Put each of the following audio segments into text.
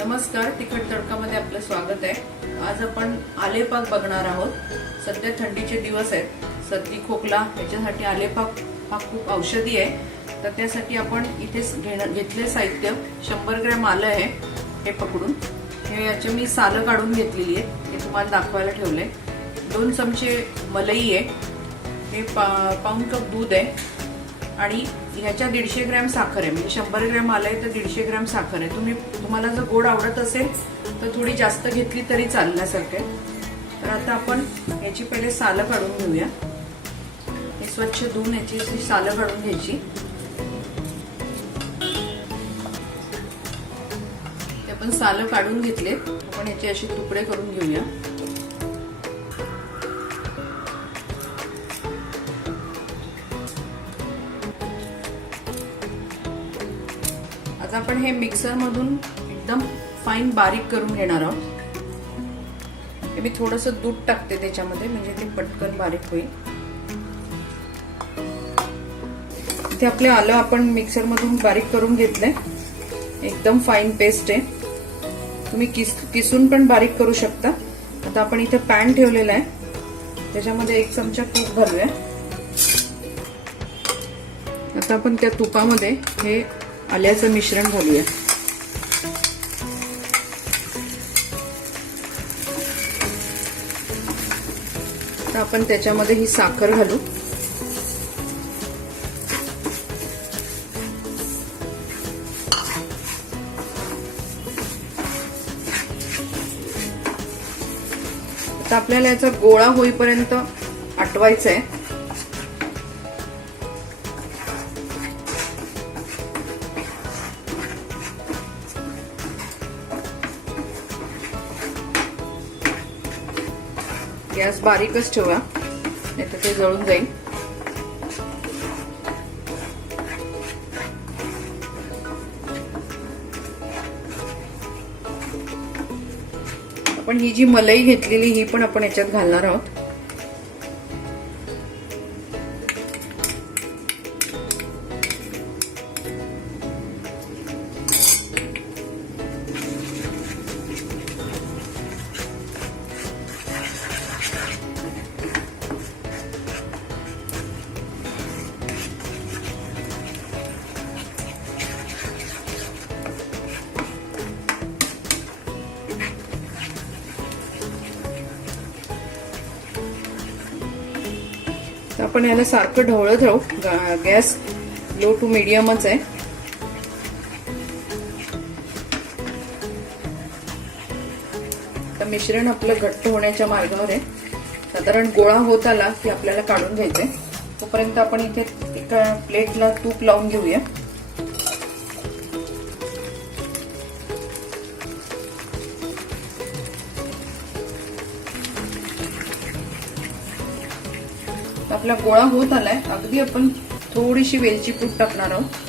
नमस्कार, तिखट तडकामध्ये आपलं स्वागत आहे। आज आपण आलेपाक बघणार आहोत। सध्या थंडीचे दिवस आहेत, सर्दी खोकला याच्यासाठी आलेपाक हा खूप औषधी आहे। तर त्यासाठी आपण इथे घेतले साहित्य 100 ग्रॅम आलं आहे, हे पकडून हे याचे मी सालं काढून घेतलेली आहे, हे तुम्हाला दाखवायला ठेवले। 2 चमचे मलई आहे, हे पाऊण कप दूध आहे आणि ह्याच्या 150 ग्रॅम साखर आहे। म्हणजे 100 ग्रॅम आलंय तर 150 ग्रॅम साखर आहे। तुम्हाला जर गोड आवडत असेल तर थोडी जास्त घेतली तरी चालण्यासारखं आहे। तर आता आपण याची पहिले सालं काढून घेऊया। हे स्वच्छ धुवून याची सालं काढून घ्यायची। ते आपण सालं काढून घेतले, आपण याचे असे तुकडे करून घेऊया। आता आपण हे मिक्सर मधून एकदम फाईन बारीक करून घेणार आहोत। मी थोडंसं दूध टाकते त्याच्यामध्ये, म्हणजे ते पटकन बारीक होईल। इथे आपले आलं आपण मिक्सर मधून बारीक करून घेतलंय, एकदम फाईन पेस्ट आहे। तुम्ही किसून पण बारीक करू शकता। आता आपण इथे पॅन ठेवलेला आहे, त्याच्यामध्ये 1 चमचा तूप घालूया। आता आपण त्या तुपामध्ये हे आल्याचं मिश्रण घालूया। आता आपण त्याच्यामध्ये ही साखर घालू। आता आपल्याला याचा गोळा होईपर्यंत आटवायचा आहे। गॅस बारीकच ठेवा, नाहीतर ते जळून जाईल। आपण ही जी मलई घेतलेली ही पण आपण याच्यात घालणार आहोत। आपण याला सारखं ढवळत राहू। गॅस लो टू मीडियमच आहे। तर मिश्रण आपलं घट्ट होण्याच्या मार्गावर आहे। साधारण गोळा होत आला की आपल्याला काढून घ्यायचंय। तोपर्यंत आपण इथे एका प्लेटला तूप लावून घेऊया। आपला गोळा होत आलाय, अगदी आपण थोडीशी वेलची पूड टाकणार आहोत।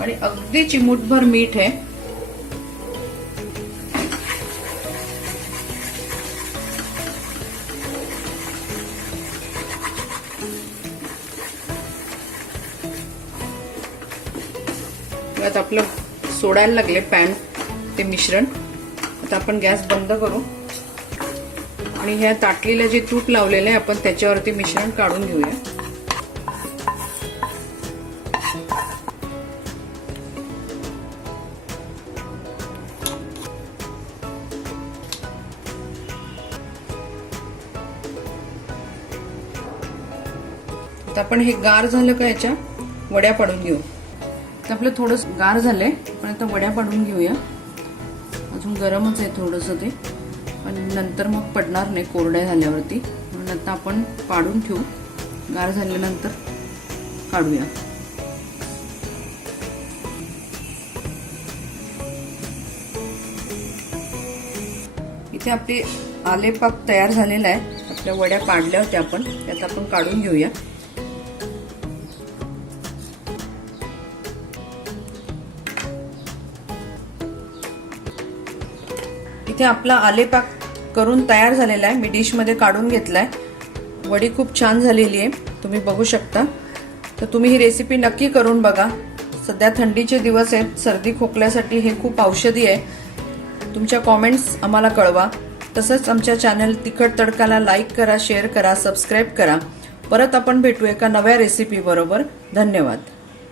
आणि अगदी चिमूटभर मीठ आहे। यात आपलं सोडायला लागले पॅन ते मिश्रण। आता आपण गॅस बंद करू आणि ह्या ताटलीला जे तूप लावलेलं आहे आपण त्याच्यावरती मिश्रण काढून घेऊया। आता आपण हे गार झालं का याच्या वड्या पाडून घेऊ। तर आपलं थोडंसं गार झालंय, पण आता वड्या पाडून घेऊया। अजून गरमच आहे थोडंसं ते, पण नंतर मग पडणार नाही कोरड्या झाल्यावरती, म्हणून आता आपण पाडून ठेवू। गार झाल्यानंतर काढूया। इथे आपले आलेपाक तयार झालेला आहे। आपल्या वड्या पाडल्या होत्या आपण, त्यात आपण काढून घेऊया। इथे आपला आलेपाक करून तयार झालेला आहे। मी डिश मध्ये काढून घेतलाय। वडी खूप छान झालेली आहे, तुम्ही बघू शकता. तर तुम्ही ही रेसिपी नक्की करून बघा. सध्या थंडीचे दिवस आहेत, सर्दी खोकल्यासाठी हे खूप औषधी आहे. तुमच्या कॉमेंट्स आम्हाला कळवा. तसंच आमच्या चॅनल तिखट तडकाला लाईक करा, शेअर करा, सबस्क्राईब करा. परत आपण भेटू एका नव्या रेसिपी बरोबर. धन्यवाद.